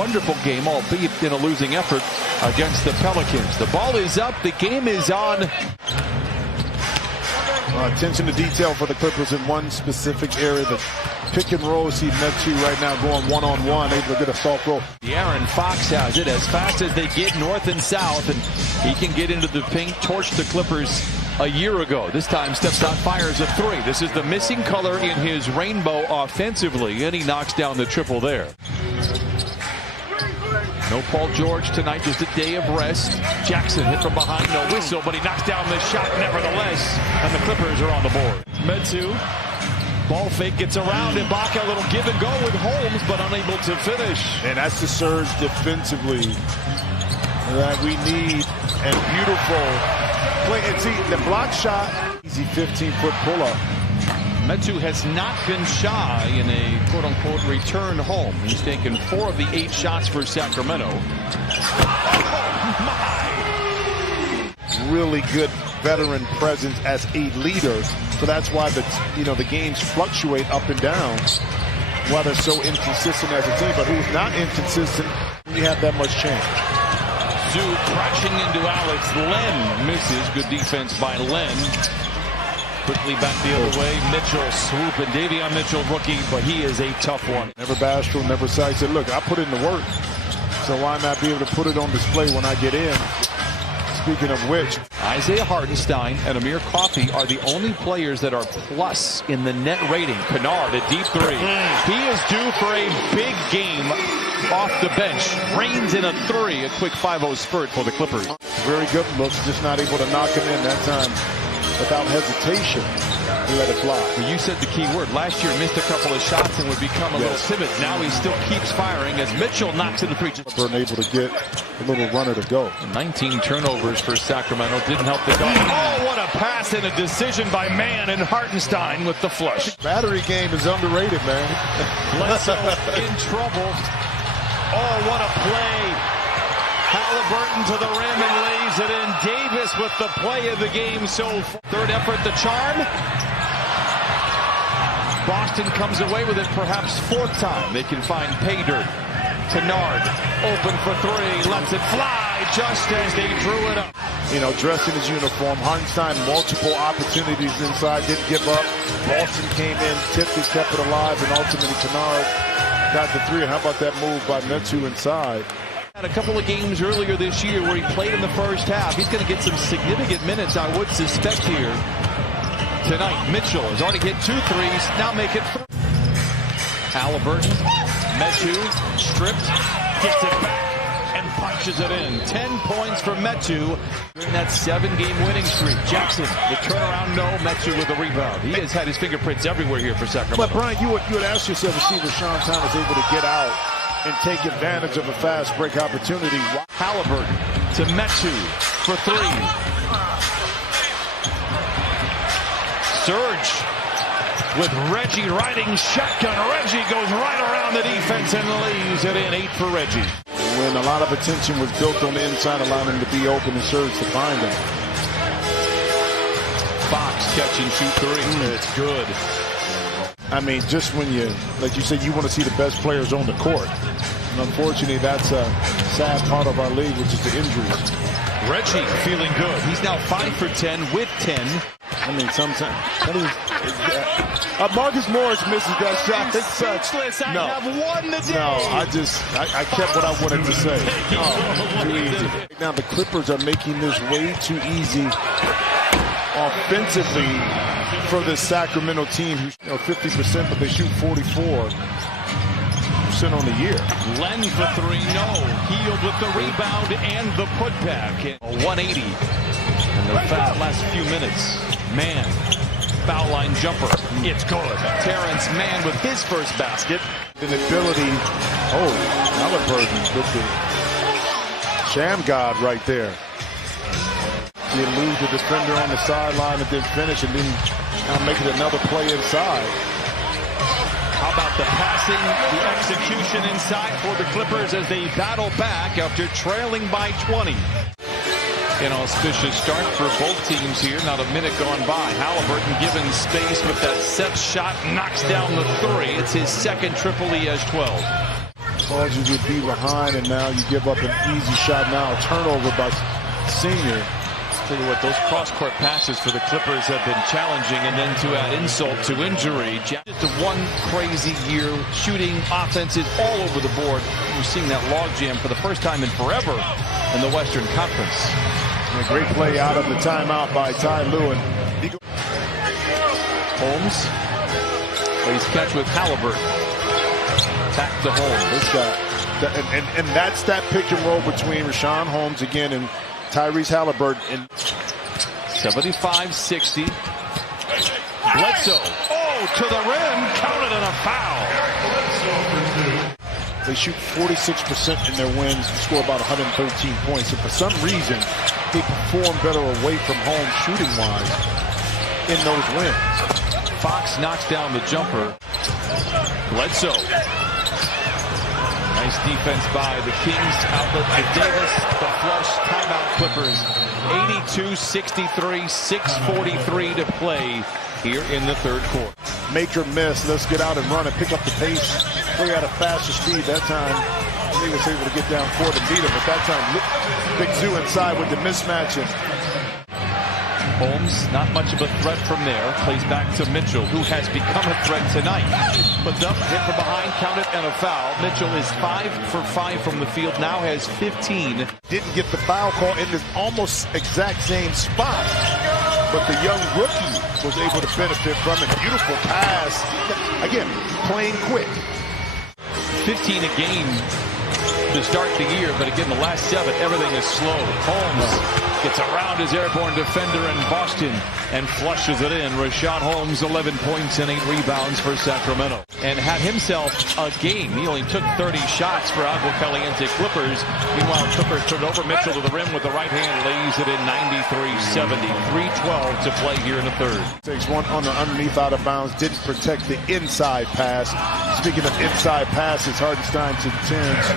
Wonderful game, albeit in a losing effort against the Pelicans. The ball is up. The game is on. Attention to detail for the Clippers in one specific area. The pick and roll see Metu right now going one-on-one, able to get a soft roll. Aaron Fox has it as fast as they get north and south, and he can get into the paint, torch the Clippers a year ago. This time steps out, fires a three. This is the missing color in his rainbow offensively, and he knocks down the triple there. No Paul George tonight, just a day of rest. Jackson hit from behind, no whistle, but he knocks down the shot nevertheless, and the Clippers are on the board. Metu, ball fake, gets around Ibaka, a little give and go with Holmes, but unable to finish. And that's the surge defensively that we need, and beautiful play. And see, the block shot, easy 15-foot pull-up. Metu has not been shy in a quote-unquote return home. He's taken 4 of the 8 shots for Sacramento. Oh, my! Really good veteran presence as a leader. So that's why the games fluctuate up and down. Why they're so inconsistent as a team. But who's not inconsistent when you have that much change? Zoo crashing into Alex. Len misses. Good defense by Len. Quickly back the other way. Mitchell swoop, and Davion Mitchell, rookie, but he is a tough one. Never bashful, never shy. Said, look, I put in the work, so why not be able to put it on display when I get in? Speaking of which, Isaiah Hartenstein and Amir Coffey are the only players that are plus in the net rating. Kennard, a deep three. He is due for a big game off the bench. Rains in a three. A quick 5-0 spurt for the Clippers. Very good looks, just not able to knock him in that time. Without hesitation, he let it fly. Well, you said the key word. Last year missed a couple of shots and would become a little timid. Now he still keeps firing as Mitchell knocks in the three. Able to get a little runner to go. 19 turnovers for Sacramento. Didn't help the goal. Oh, what a pass and a decision by Mann, and Hartenstein with the flush. Battery game is underrated, man. Bledsoe in trouble. Oh, what a play. Halliburton to the rim and lays it in. Davis with the play of the game so far. Third effort, the charm. Boston comes away with it perhaps 4th time. They can find pay dirt. Kennard open for 3, lets it fly just as they drew it up. Dressed in his uniform. Hartenstein, multiple opportunities inside, didn't give up. Boston came in, tipped it, kept it alive, and ultimately Kennard got the 3. And how about that move by Metu inside? Had a couple of games earlier this year where he played in the first half. He's going to get some significant minutes, I would suspect, here tonight. Mitchell has already hit 2 threes. Now make it 3. Halliburton, Metu, stripped, gets it back, and punches it in. 10 points for Metu during that 7-game winning streak. Jackson, the turnaround, no. Metu with the rebound. He has had his fingerprints everywhere here for Sacramento. But Brian, you would ask yourself to see if Rashawn Thomas able to get out and take advantage of a fast break opportunity. Halliburton to Metu for 3. Surge with Reggie riding shotgun. Reggie goes right around the defense and leaves it in. 8 for Reggie. When a lot of attention was built on the inside, allowing him to be open and Surge to find him. Fox catch and shoot 3. It's good. I mean, just when you, like you said, you want to see the best players on the court. And unfortunately, that's a sad part of our league, which is the injuries. Reggie feeling good. He's now 5 for 10 with 10. I mean, sometimes. Marcus Morris misses that shot. It's speechless. I have won the day. No, I kept what I wanted to say. Oh, too easy. Now, the Clippers are making this way too easy offensively for the Sacramento team, who's 50%, but they shoot 44% on the year. Len for 3, no. Healed with the rebound and the putback. 180 in the last few minutes. Mann, foul line jumper. It's good. Terrence Mann with his first basket. An ability. Oh, Halliburton with the sham god right there. You lose the defender on the sideline and then finish, and then make it another play inside. How about the passing, the execution inside for the Clippers as they battle back after trailing by 20. An auspicious start for both teams here. Not a minute gone by. Halliburton given space with that set shot, knocks down the 3. It's his second triple. He has 12. Caused you to be behind, and now you give up an easy shot. Now a turnover by Senior. Tell you what, those cross-court passes for the Clippers have been challenging, and then to add insult to injury. It's one crazy year, shooting offenses all over the board. We're seeing that logjam for the first time in forever in the Western Conference. And a great play out of the timeout by Ty Lue. Holmes plays catch with Halliburton. Back to Holmes. This guy, and that's that pick and roll between Richaun Holmes again and Tyrese Halliburton. 75-60. Bledsoe. Oh, to the rim. Counted and a foul. They shoot 46% in their wins, score about 113 points. And for some reason, they perform better away from home shooting-wise in those wins. Fox knocks down the jumper. Bledsoe. Nice defense by the Kings. Outlet to Davis. The flush. Timeout Clippers. 82-63. 6:43 to play here in the third quarter. Make or miss. Let's get out and run and pick up the pace. Play at a faster speed. That time, he was able to get down court and beat him. But that time, Big Zoo inside with the mismatch. Holmes, not much of a threat from there. Plays back to Mitchell, who has become a threat tonight. But up, hit from behind, counted, and a foul. Mitchell is 5 for 5 from the field, now has 15. Didn't get the foul call in this almost exact same spot. But the young rookie was able to benefit from it. Beautiful pass. Again, playing quick. 15 a game to start the year, but again, the last 7, everything is slow. Holmes gets around his airborne defender in Boston and flushes it in. Richaun Holmes, 11 points and 8 rebounds for Sacramento. And had himself a game. He only took 30 shots for Agua Caliente Clippers. Meanwhile, Clippers turned over Mitchell to the rim with the right hand, lays it in 93-70. 3:12 to play here in the third. Takes one on the underneath out of bounds. Didn't protect the inside pass. Speaking of inside passes, Hartenstein to Terrence,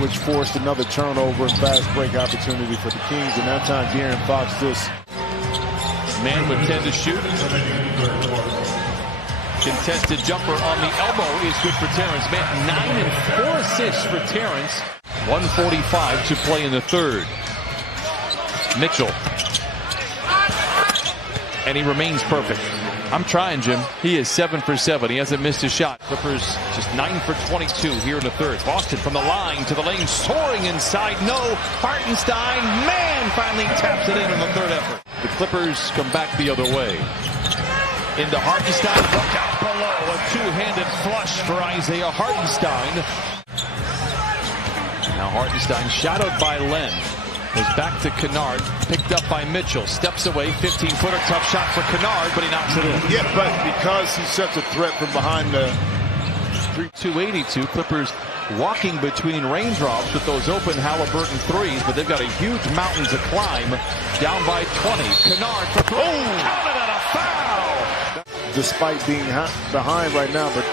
which forced another turnover and fast break opportunity for the Kings. And that time, De'Aaron Fox just... Man with 10 to shoot. Contested jumper on the elbow is good for Terrence Mann. 9 and 4 assists for Terrence. 1:45 to play in the third. Mitchell. And he remains perfect. I'm trying, Jim. He is 7 for 7. He hasn't missed a shot. Clippers just 9 for 22 here in the third. Boston from the line to the lane, soaring inside. No. Hartenstein, man, finally taps it in the third effort. The Clippers come back the other way. Into Hartenstein. Look out below. A two-handed flush for Isaiah Hartenstein. Now Hartenstein shadowed by Len. Goes back to Kennard, picked up by Mitchell, steps away, 15-footer, tough shot for Kennard, but he knocks it in. Yeah, but because he's such a threat from behind the 282, Clippers walking between raindrops with those open Halliburton threes, but they've got a huge mountain to climb, down by 20. Kennard for three. Oh, counted and a foul! Despite being behind right now, but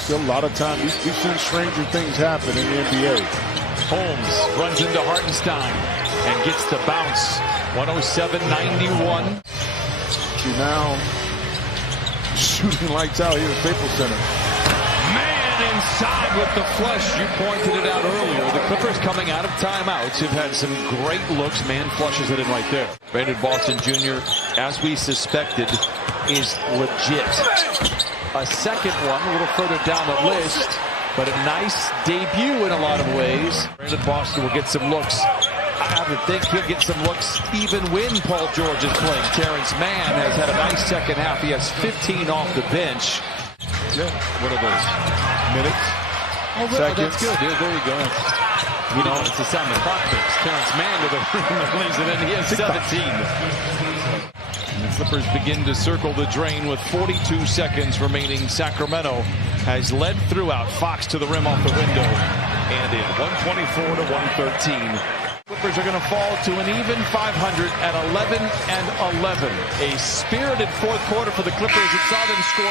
still a lot of time. We've seen stranger things happen in the NBA. Holmes runs into Hartenstein and gets the bounce. 107-91. Now shooting lights out here at Staples Center. Man inside with the flush. You pointed it out earlier. The Clippers coming out of timeouts have had some great looks. Man flushes it in right there. Brandon Boston Jr., as we suspected, is legit. A second one a little further down the list. But a nice debut in a lot of ways. Brandon Boston will get some looks. I would think he'll get some looks even when Paul George is playing. Terrence Mann has had a nice second half. He has 15 off the bench. Yeah, what are those? Minutes? Oh, that's good. There you go. It's the sound the clock picks. Terrence Mann to the rim and lays it in. He has 17. And the Clippers begin to circle the drain with 42 seconds remaining. Sacramento has led throughout. Fox to the rim off the window and in 124-113. Clippers are going to fall to an even 500 at 11-11. A spirited fourth quarter for the Clippers. It saw them score